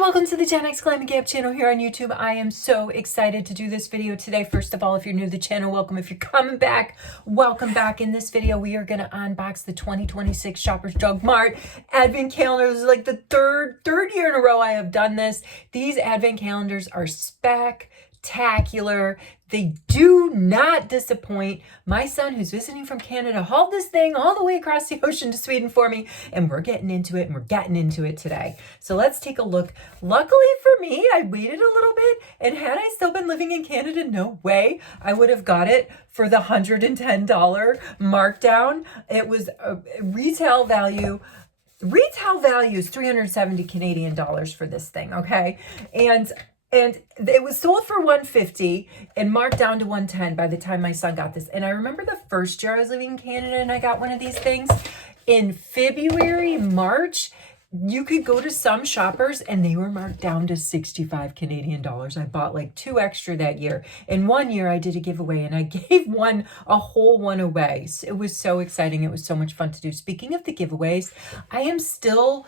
welcome to the Gen X Glam and Gab channel here on YouTube. I am so excited to do this video today. First of all, if you're new to the channel, welcome. If you're coming back, welcome back. In this video, we are going to unbox the 2026 Shoppers Drug Mart Advent Calendar. This is like the third year in a row I have done this. These Advent Calendars are spectacular. They do not disappoint. My son, who's visiting from Canada, hauled this thing all the way across the ocean to Sweden for me, and we're getting into it, and we're getting into it today. So let's take a look. Luckily for me, I waited a little bit, and had I still been living in Canada, no way I would have got it for the $110 markdown. It was a retail value. Retail value is 370 Canadian dollars for this thing, okay? And it was sold for $150 and marked down to $110 by the time my son got this. And I remember the first year I was living in Canada and I got one of these things. In February, March, you could go to some Shoppers and they were marked down to 65 Canadian dollars. I bought like 2 extra that year. And one year I did a giveaway and I gave a whole one away. So it was so exciting. It was so much fun to do. Speaking of the giveaways, I am still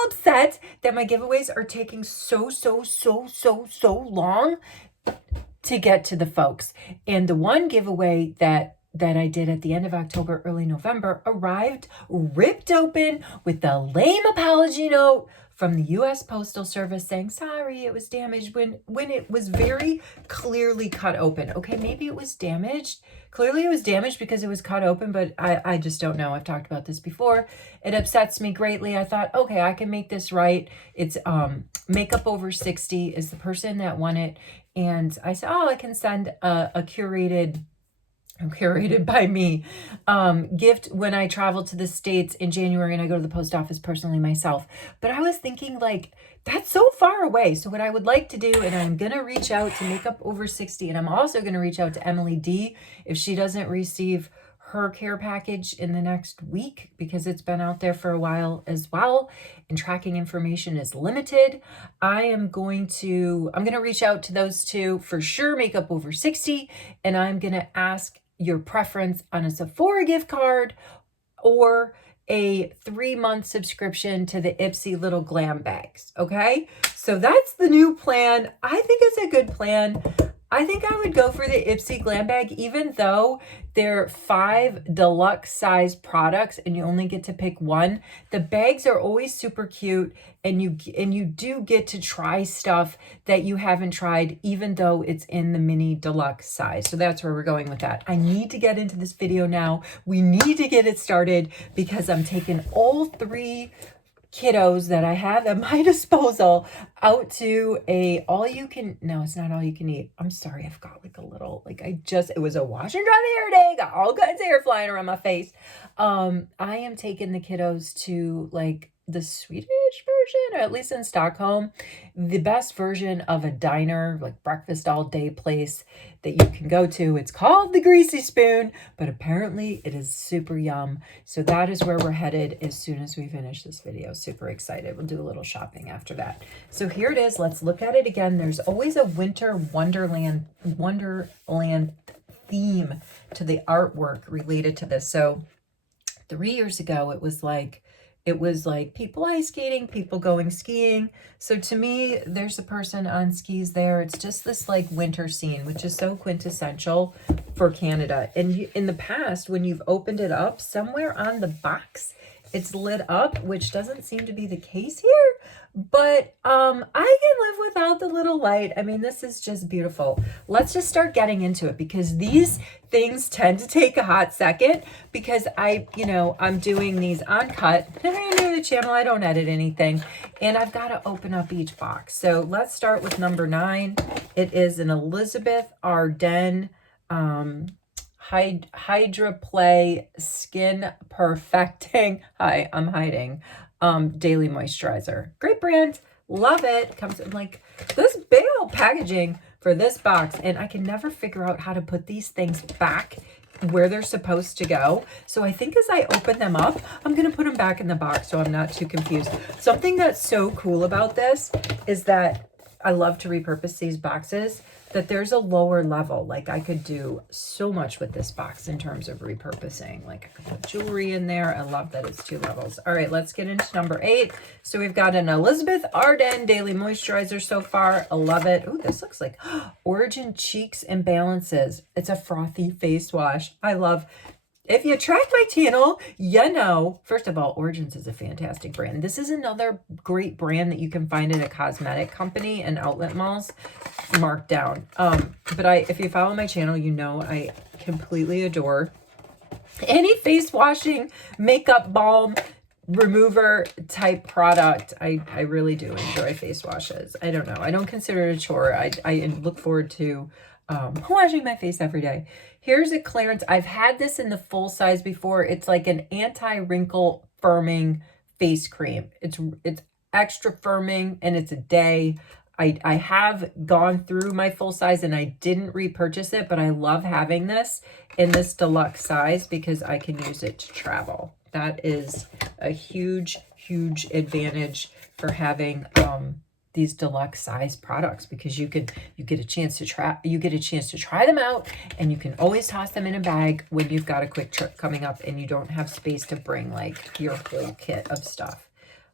upset that my giveaways are taking so long to get to the folks. And the one giveaway that I did at the end of October, early November, arrived ripped open with the lame apology note from the U.S. Postal Service saying, sorry, it was damaged, when it was very clearly cut open. Okay, maybe it was damaged. Clearly it was damaged because it was cut open, but I just don't know. I've talked about this before. It upsets me greatly. I thought, okay, I can make this right. It's Makeup Over 60 is the person that won it. And I said, oh, I can send a curated by me gift when I travel to the States in January and I go to the post office personally myself. But I was thinking, like, that's so far away. So what I would like to do, and I'm going to reach out to Makeup Over 60, and I'm also going to reach out to Emily D if she doesn't receive her care package in the next week, because it's been out there for a while as well and tracking information is limited. I'm going to reach out to those two for sure, Makeup Over 60, and I'm going to ask your preference on a Sephora gift card or a 3-month subscription to the Ipsy little glam bags. Okay, so that's the new plan. I think it's a good plan. I think I would go for the Ipsy glam bag, even though they're 5 deluxe size products and you only get to pick one. The bags are always super cute, and you do get to try stuff that you haven't tried, even though it's in the mini deluxe size. So that's where we're going with that. I need to get into this video now. We need to get it started because I'm taking all 3 kiddos that I have at my disposal out to it's not all you can eat. I'm sorry, I've got like a little, it was a wash and dry the hair day, got all kinds of hair flying around my face. I am taking the kiddos to like the Swedish version, or at least in Stockholm, the best version of a diner, like breakfast all day place that you can go to. It's called the Greasy Spoon, but apparently it is super yum. So that is where we're headed as soon as we finish this video. Super excited. We'll do a little shopping after that. So here it is. Let's look at it again. There's always a winter wonderland theme to the artwork related to this. So 3 years ago, it was like people ice skating, people going skiing. So to me, there's a person on skis there. It's just this like winter scene, which is so quintessential for Canada. And in the past, when you've opened it up, somewhere on the box, it's lit up, which doesn't seem to be the case here. But I can live without the little light. I mean, this is just beautiful. Let's just start getting into it, because these things tend to take a hot second, because I'm doing these uncut. And I'm new to the channel, I don't edit anything, and I've got to open up each box. So let's start with number 9. It is an Elizabeth Arden Hydra Play Skin Perfecting. Hi, I'm hiding. Daily moisturizer. Great brand. Love it. Comes in like this big old packaging for this box, and I can never figure out how to put these things back where they're supposed to go. So I think as I open them up, I'm going to put them back in the box so I'm not too confused. Something that's so cool about this is that I love to repurpose these boxes, that there's a lower level. Like I could do so much with this box in terms of repurposing. Like I could put jewelry in there. I love that it's 2 levels. All right, let's get into number 8. So we've got an Elizabeth Arden Daily Moisturizer so far. I love it. Oh, this looks like Origin Cheeks and Balances. It's a frothy face wash. I love. If you track my channel, you know, first of all, Origins is a fantastic brand. This is another great brand that you can find at a cosmetic company and outlet malls, marked down. But if you follow my channel, you know I completely adore any face washing, makeup balm, remover type product. I really do enjoy face washes. I don't know. I don't consider it a chore. I look forward to washing my face every day. Here's a clearance. I've had this in the full size before. It's like an anti-wrinkle firming face cream. It's extra firming and it's a day. I have gone through my full size and I didn't repurchase it, but I love having this in this deluxe size because I can use it to travel. That is a huge, huge advantage for having these deluxe size products, because you get a chance to try them out, and you can always toss them in a bag when you've got a quick trip coming up and you don't have space to bring like your whole kit of stuff.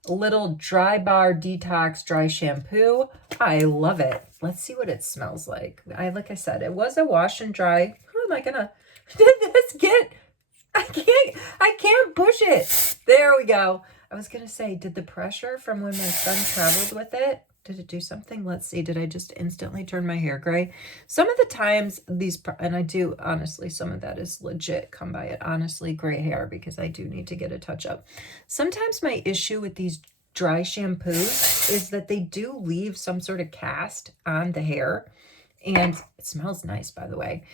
A little Dry Bar Detox Dry Shampoo. I love it. Let's see what it smells like. Like I said, it was a wash and dry. How am I gonna did this get? I can't push it. There we go. I was gonna say, did the pressure from when my son traveled with it, did it do something? Let's see. Did I just instantly turn my hair gray? Some of the times and I do, honestly, some of that is legit, come by it, honestly, gray hair, because I do need to get a touch up. Sometimes my issue with these dry shampoos is that they do leave some sort of cast on the hair, and it smells nice, by the way.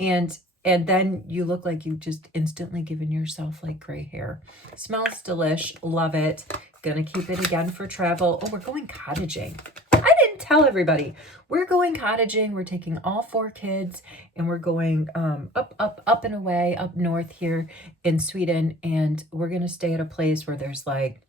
And then you look like you've just instantly given yourself like gray hair. Smells delish. Love it. Gonna keep it again for travel. Oh, we're going cottaging. I didn't tell everybody. We're going cottaging. We're taking all 4 kids and we're going up and away up north here in Sweden. And we're gonna stay at a place where there's like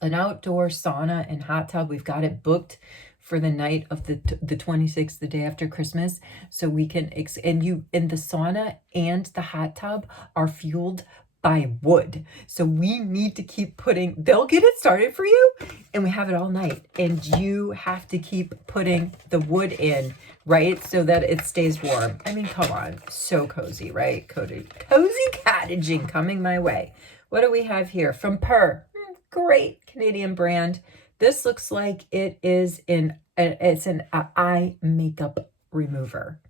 an outdoor sauna and hot tub. We've got it booked for the night of the 26th, the day after Christmas. So we can, and the sauna and the hot tub are fueled by wood. So we need to keep they'll get it started for you, and we have it all night. And you have to keep putting the wood in, right? So that it stays warm. I mean, come on. So cozy, right? Cozy cottaging coming my way. What do we have here? From Purr. Great Canadian brand. This looks like it is it's an eye makeup remover.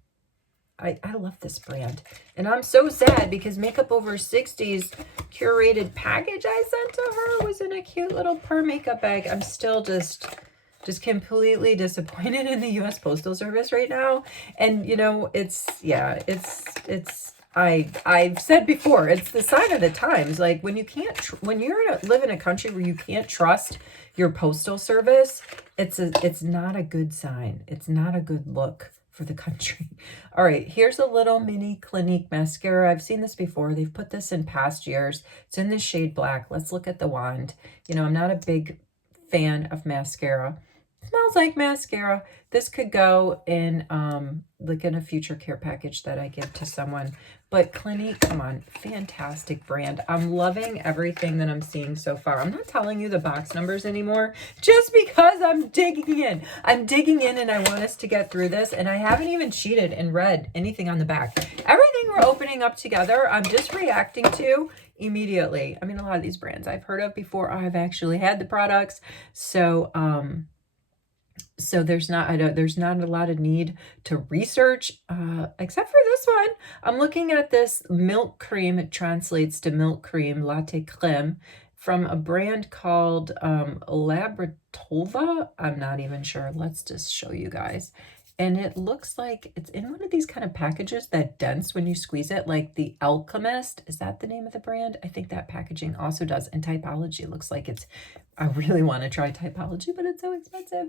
I love this brand. And I'm so sad because Makeup Over 60's curated package I sent to her was in a cute little Purr makeup bag. I'm still just completely disappointed in the U.S. Postal Service right now. And, you know, I've said before, it's the sign of the times. Like when you live in a country where you can't trust your postal service, it's not a good sign. It's not a good look for the country. All right, here's a little mini Clinique mascara. I've seen this before. They've put this in past years. It's in the shade black. Let's look at the wand. You know, I'm not a big fan of mascara. Smells like mascara. This could go in like in a future care package that I give to someone. But Clinique, come on, fantastic brand. I'm loving everything that I'm seeing so far. I'm not telling you the box numbers anymore just because I'm digging in. I'm digging in and I want us to get through this. And I haven't even cheated and read anything on the back. Everything we're opening up together, I'm just reacting to immediately. I mean, a lot of these brands I've heard of before. I've actually had the products. So there's not a lot of need to research, except for this one. I'm looking at this milk cream. It translates to milk cream, latte creme, from a brand called Labratova. I'm not even sure. Let's just show you guys. And it looks like it's in one of these kind of packages that dents when you squeeze it, like the Alchemist. Is that the name of the brand? I think that packaging also does. And Typology looks like it's, I really want to try Typology, but it's so expensive.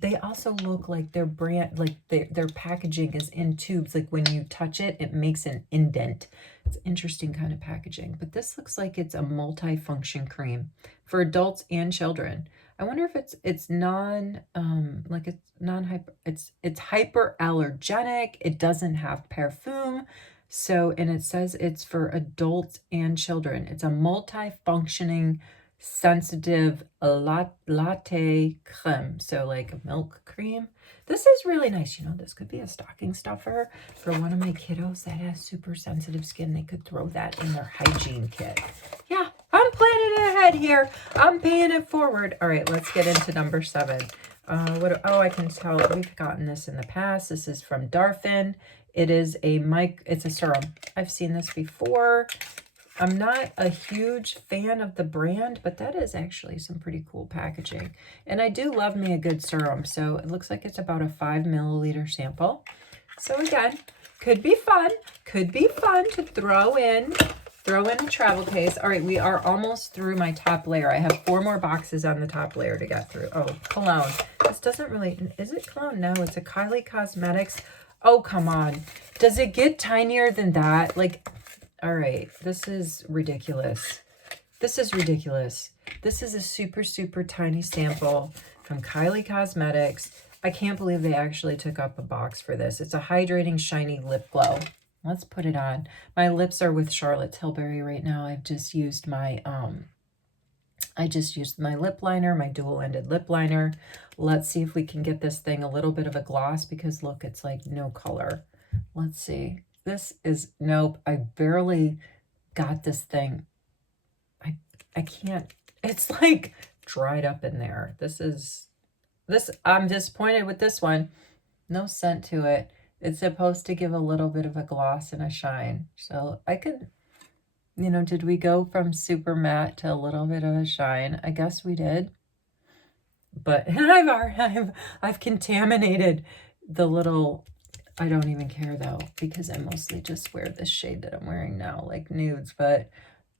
They also look like their brand, like their packaging is in tubes. Like when you touch it, it makes an indent. It's interesting kind of packaging, but this looks like it's a multi-function cream for adults and children. I wonder if it's non like it's non-hyper, it's hyperallergenic. It doesn't have perfume. So, and it says it's for adults and children. It's a multi-functioning sensitive latte creme. So like milk cream. This is really nice. You know, this could be a stocking stuffer for one of my kiddos that has super sensitive skin. They could throw that in their hygiene kit. Yeah, I'm planning ahead here. I'm paying it forward. All right, let's get into number 7. Oh, I can tell we've gotten this in the past. This is from Darphin. It is it's a serum. I've seen this before. I'm not a huge fan of the brand, but that is actually some pretty cool packaging. And I do love me a good serum. So it looks like it's about a 5 milliliter sample. So again, could be fun to throw in a travel case. All right, we are almost through my top layer. I have 4 more boxes on the top layer to get through. Oh, cologne. This doesn't really, is it cologne? No, it's a Kylie Cosmetics. Oh, come on. Does it get tinier than that? Like, all right, this is ridiculous. This is ridiculous. This is a super, super tiny sample from Kylie Cosmetics. I can't believe they actually took up a box for this. It's a hydrating, shiny lip glow. Let's put it on. My lips are with Charlotte Tilbury right now. I've just used my lip liner, my dual-ended lip liner. Let's see if we can get this thing a little bit of a gloss because look, it's like no color. Let's see. This is, nope, I barely got this thing. I can't, it's like dried up in there. I'm disappointed with this one. No scent to it. It's supposed to give a little bit of a gloss and a shine. So I could, you know, did we go from super matte to a little bit of a shine? I guess we did. But I've contaminated the little, I don't even care though, because I mostly just wear this shade that I'm wearing now, like nudes. But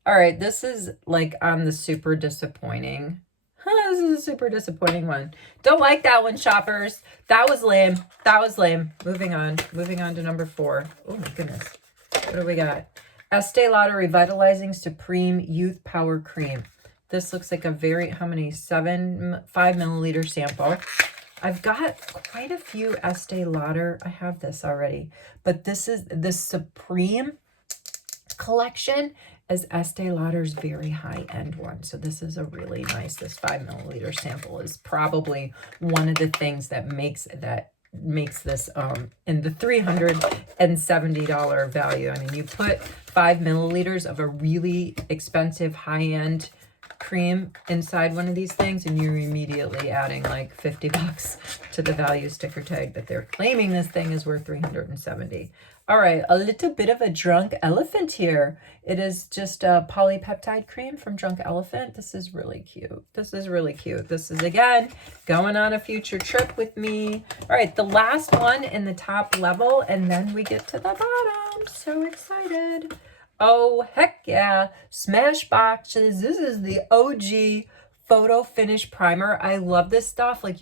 all right, this is like on the super disappointing. This is a super disappointing one. Don't like that one, shoppers. That was lame. That was lame. Moving on to number 4. Oh my goodness. What do we got? Estee Lauder Revitalizing Supreme Youth Power Cream. This looks like a very, how many? 5 milliliter sample. I've got quite a few Estee Lauder. I have this already, but this is the Supreme collection as Estee Lauder's very high-end one. So this is a really nice, this 5 milliliter sample is probably one of the things that makes this in the $370 value. I mean, you put 5 milliliters of a really expensive high-end cream inside one of these things and you're immediately adding like $50 to the value sticker tag that they're claiming this thing is worth $370. All right, a little bit of a Drunk Elephant here. It is just a polypeptide cream from Drunk Elephant. This is really cute. This is really cute. This is, again, going on a future trip with me. All right, the last one in the top level, and then we get to the bottom. So excited. Oh, heck yeah. Smashboxes. This is the OG photo finish primer. I love this stuff. Like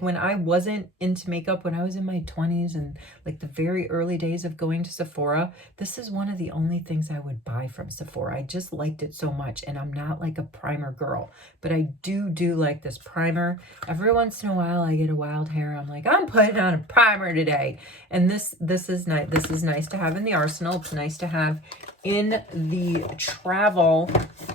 when I wasn't into makeup, when I was in my 20s and like the very early days of going to Sephora, this is one of the only things I would buy from Sephora. I just liked it so much, and I'm not like a primer girl, but I do like this primer. Every once in a while I get a wild hair. I'm like, I'm putting on a primer today. And this is nice. This is nice to have in the arsenal. It's nice to have in the travel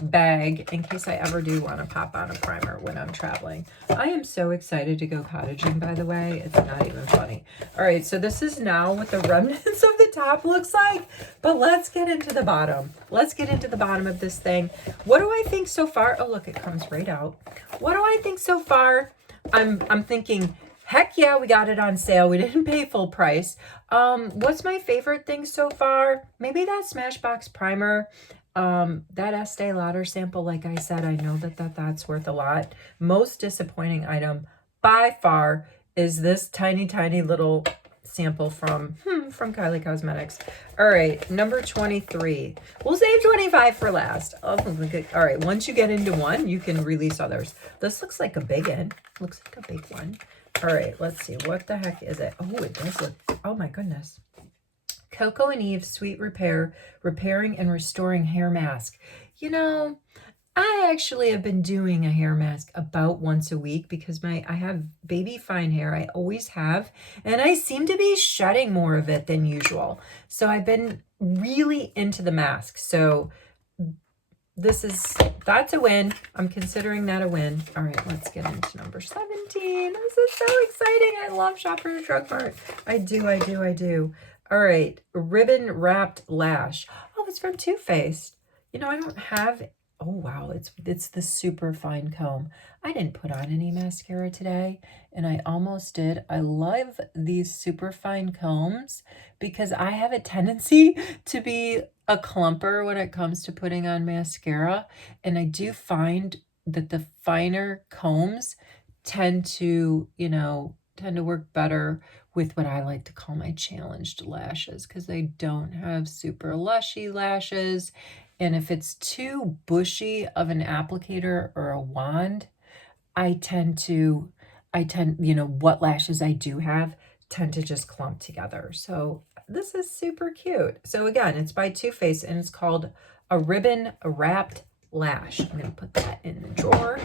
bag in case I ever do want to pop on a primer when I'm traveling. I am so excited to go cottaging, by the way. It's not even funny. All right, so this is now what the remnants of the top looks like, but let's get into the bottom. Let's get into the bottom of this thing. What do I think so far? Oh, look, it comes right out. What do I think so far? I'm thinking, heck yeah, we got it on sale. We didn't pay full price. What's my favorite thing so far? Maybe that Smashbox primer. That Estee Lauder sample, like I said, I know that's worth a lot. Most disappointing item by far is this tiny little sample from Kylie Cosmetics. All right, number 23. We'll save 25 for last. Oh, good. All right, once you get into one, you can release others. This looks like a big one. Looks like a big one. All right, let's see. What the heck is it? Oh, it does look, oh my goodness. Coco and Eve Sweet Repair, Repairing and Restoring Hair Mask. You know, I actually have been doing a hair mask about once a week because I have baby fine hair. I always have, and I seem to be shedding more of it than usual. So I've been really into the mask. So that's a win. I'm considering that a win. All right, let's get into number 17. This is so exciting. I love Shoppers Drug Mart. I do. All right, ribbon wrapped lash. Oh, it's from Too Faced. You know, I don't have, oh wow, it's the super fine comb. I didn't put on any mascara today, and I almost did. I love these super fine combs because I have a tendency to be a clumper when it comes to putting on mascara, and I do find that the finer combs tend to work better with what I like to call my challenged lashes because they don't have super lushy lashes. And if it's too bushy of an applicator or a wand, what lashes I do have tend to just clump together. So this is super cute. So again, it's by Too Faced and it's called a ribbon wrapped lash. I'm going to put that in the drawer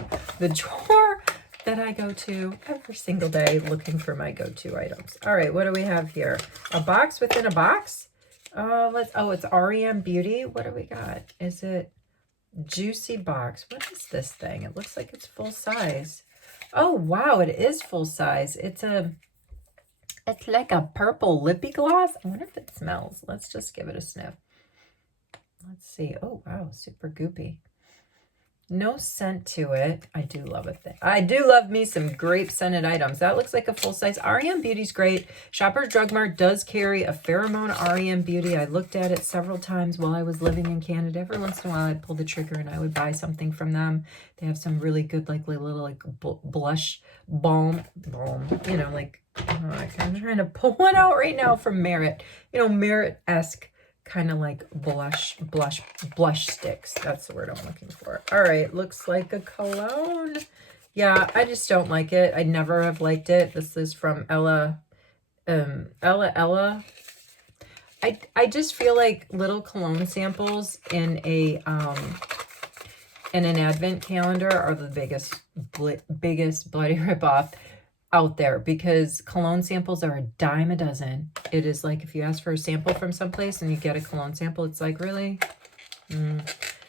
that I go to every single day looking for my go-to items. All right, what do we have here? A box within a box? It's REM Beauty. What do we got? Is it Juicy Box? What is this thing? It looks like it's full size. Oh, wow, it is full size. It's like a purple lippy gloss. I wonder if it smells. Let's just give it a sniff. Let's see. Oh, wow, super goopy. No scent to it. I do love it. I do love me some grape scented items. That looks like a full size. REM Beauty's great. Shoppers Drug Mart does carry a fair amount of REM Beauty. I looked at it several times while I was living in Canada. Every once in a while I'd pull the trigger and I would buy something from them. They have some really good little blush balm, you know, I'm trying to pull one out right now from Merit. You know, Merit-esque kind of like blush sticks. That's the word I'm looking for. All right, looks like a cologne. Yeah, I just don't like it. I never have liked it. This is from Ella. I just feel like little cologne samples in an advent calendar are the biggest bloody ripoff out there because cologne samples are a dime a dozen. It is like if you ask for a sample from someplace and you get a cologne sample, it's like, really?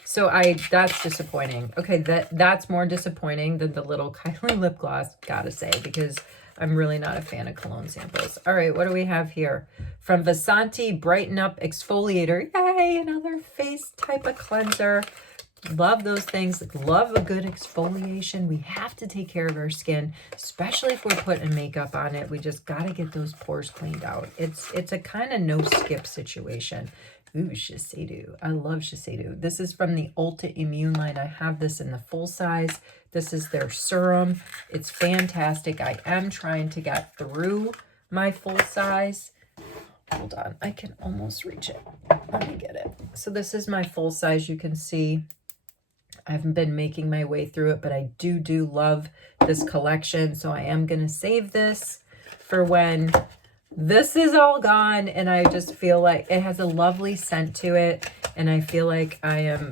So that's disappointing. Okay, that's more disappointing than the little Kylie lip gloss, gotta say, because I'm really not a fan of cologne samples. All right, what do we have here? From Vasanti Brighten Up Exfoliator. Yay, another face type of cleanser. Love those things. Love a good exfoliation. We have to take care of our skin, especially if we're putting makeup on it. We just got to get those pores cleaned out. It's a kind of no skip situation. Ooh, Shiseido. I love Shiseido. This is from the Ulta Immune line. I have this in the full size. This is their serum. It's fantastic. I am trying to get through my full size. Hold on. I can almost reach it. Let me get it. So this is my full size. You can see I haven't been making my way through it, but I do love this collection. So I am going to save this for when this is all gone. And I just feel like it has a lovely scent to it. And I feel like I'm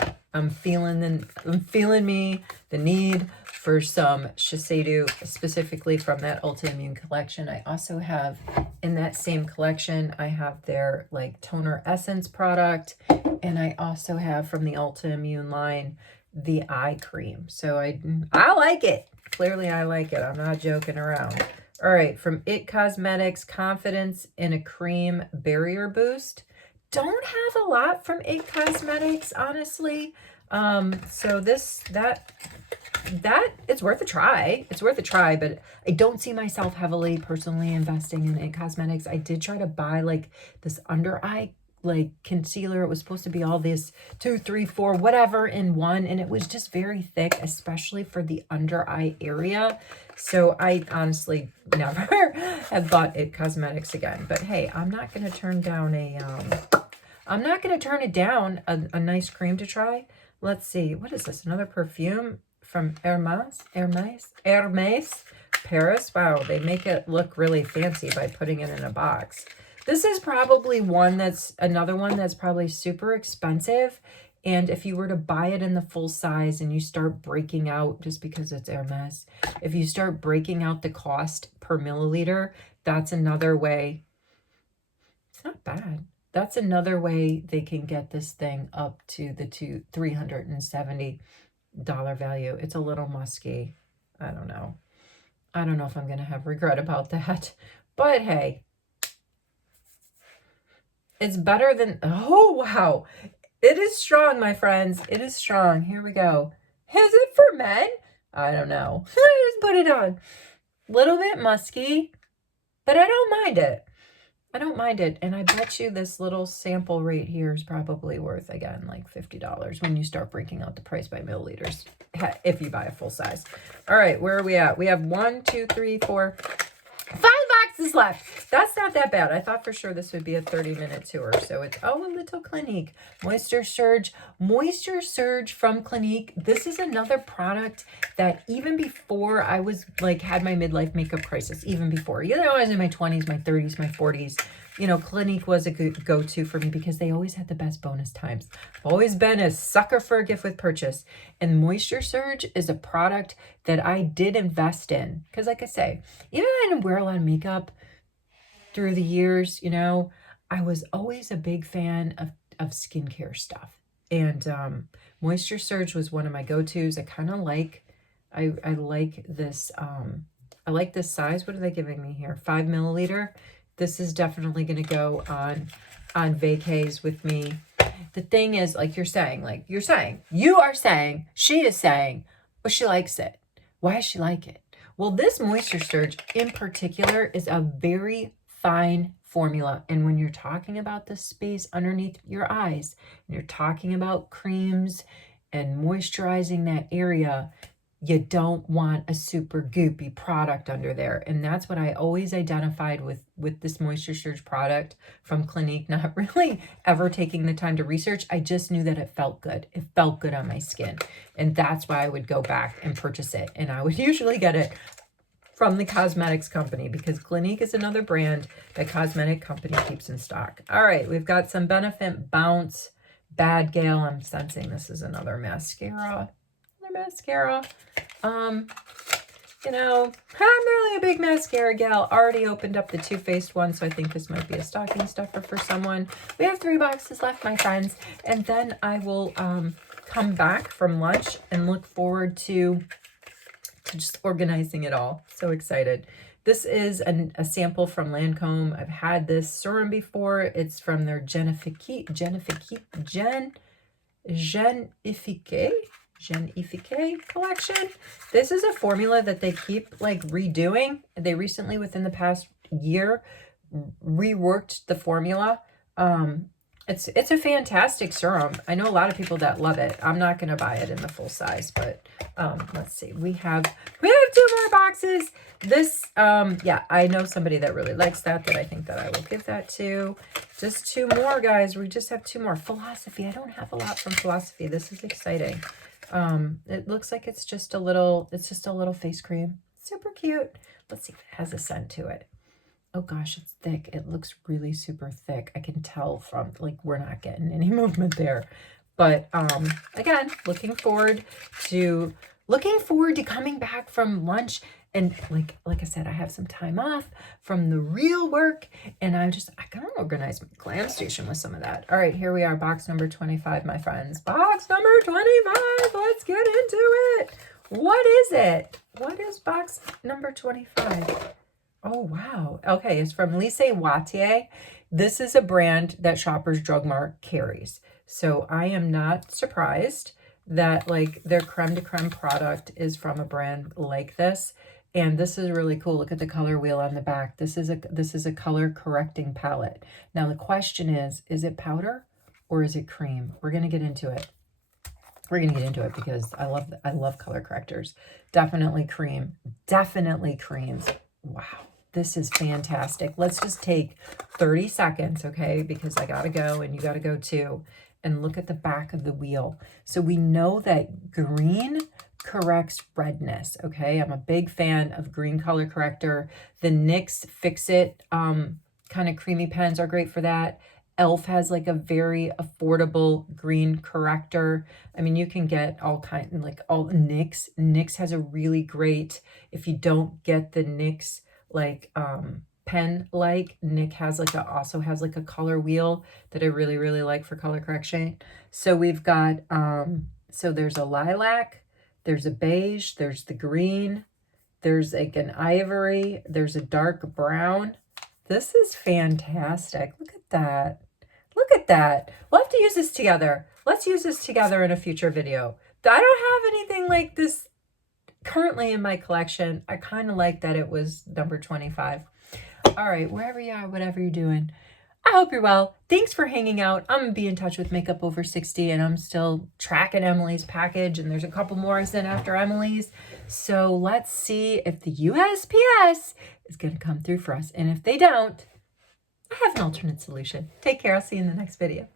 feeling the need for some Shiseido, specifically from that Ulta Immune collection. I also have in that same collection, I have their like toner essence product. And I also have from the Ulta Immune line, the eye cream. So I like it. Clearly I like it. I'm not joking around. All right, from IT Cosmetics, Confidence in a Cream Barrier Boost. Don't have a lot from IT Cosmetics, honestly. So that it's worth a try. It's worth a try, but I don't see myself heavily personally investing in IT Cosmetics. I did try to buy like this under eye like concealer. It was supposed to be all this 2, 3, 4, whatever in one. And it was just very thick, especially for the under eye area. So I honestly never have bought IT Cosmetics again. But hey, I'm not going to turn down a nice cream to try. Let's see. What is this? Another perfume from Hermes, Paris. Wow, they make it look really fancy by putting it in a box. This is probably another one that's probably super expensive. And if you were to buy it in the full size and you start breaking out, just because it's Hermes, if you start breaking out the cost per milliliter, that's another way. It's not bad. That's another way they can get this thing up to the $370 value. It's a little musky. I don't know. I don't know if I'm going to have regret about that. But hey, it's better than, oh, wow. It is strong, my friends. It is strong. Here we go. Is it for men? I don't know. I just put it on. Little bit musky, but I don't mind it. I don't mind it. And I bet you this little sample rate here is probably worth, again, like $50 when you start breaking out the price by milliliters, if you buy a full size. All right, where are we at? We have 1, 2, 3, 4, 5 boxes left. That's not that bad. I thought for sure this would be a 30-minute tour. So it's, oh, a little Clinique. Moisture Surge from Clinique. This is another product that even before I was like, had my midlife makeup crisis, even before, you know, I was in my 20s, my 30s, my 40s, you know, Clinique was a good go-to for me because they always had the best bonus times. I've always been a sucker for a gift with purchase. And Moisture Surge is a product that I did invest in. Because like I say, even though I didn't wear a lot of makeup through the years, you know, I was always a big fan of skincare stuff. And Moisture Surge was one of my go-tos. I kind of like, I like this, I like this size. What are they giving me here? 5 milliliter. This is definitely going to go on vacays with me. The thing is, like you are saying, she is saying, well, she likes it. Why does she like it? Well, this Moisture Surge in particular is a very fine formula. And when you're talking about the space underneath your eyes, and you're talking about creams and moisturizing that area, you don't want a super goopy product under there. And that's what I always identified with this Moisture Surge product from Clinique, not really ever taking the time to research. I just knew that it felt good. It felt good on my skin. And that's why I would go back and purchase it. And I would usually get it from the cosmetics company because Clinique is another brand that cosmetic company keeps in stock. All right, we've got some Benefit Bounce Bad Gal. I'm sensing this is another mascara. You know, I'm really a big mascara gal. Already opened up the Too Faced one, so I think this might be a stocking stuffer for someone. We have 3 boxes left, my friends, and then I will come back from lunch and look forward to just organizing it all. So excited. This is a sample from Lancome. I've had this serum before. It's from their Genifique collection. This is a formula that they keep like redoing. They recently, within the past year, reworked the formula. It's a fantastic serum. I know a lot of people that love it. I'm not going to buy it in the full size, but let's see. We have 2 more boxes. This, yeah, I know somebody that really likes that I think that I will give that to. Just 2 more, guys. We just have 2 more. Philosophy. I don't have a lot from Philosophy. This is exciting. It looks like it's just a little face cream. Super cute. Let's see if it has a scent to it. Oh gosh, it's thick. It looks really super thick. I can tell from, like, we're not getting any movement there. But again, looking forward to coming back from lunch. And like I said, I have some time off from the real work, and I gotta organize my glam station with some of that. All right, here we are, box number 25, my friends. Box number 25. Let's get into it. What is it? What is box number 25? Oh, wow. Okay, it's from Lise Watier. This is a brand that Shoppers Drug Mart carries. So I am not surprised that like their creme de creme product is from a brand like this. And this is really cool. Look at the color wheel on the back. This is a color correcting palette. Now the question is it powder or is it cream? We're going to get into it. We're going to get into it because I love color correctors. Definitely cream. Definitely creams. Wow. This is fantastic. Let's just take 30 seconds, okay? Because I got to go and you got to go too. And look at the back of the wheel. So we know that green corrects redness, okay? I'm a big fan of green color corrector. The NYX Fix It kind of creamy pens are great for that. Elf has like a very affordable green corrector. I mean, you can get all kinds, like all NYX. NYX has a really great, if you don't get the NYX like pen, like NYX has like also has like a color wheel that I really, really like for color correction. So we've got, so there's a lilac, there's a beige, there's the green, there's like an ivory, there's a dark brown. This is fantastic. Look at that. Look at that. We'll have to use this together. Let's use this together in a future video. I don't have anything like this currently in my collection. I kind of like that it was number 25. All right, wherever you are, whatever you're doing, I hope you're well. Thanks for hanging out. I'm going to be in touch with Makeup Over 60, and I'm still tracking Emily's package, and there's a couple more I sent after Emily's. So let's see if the USPS is going to come through for us. And if they don't, I have an alternate solution. Take care. I'll see you in the next video.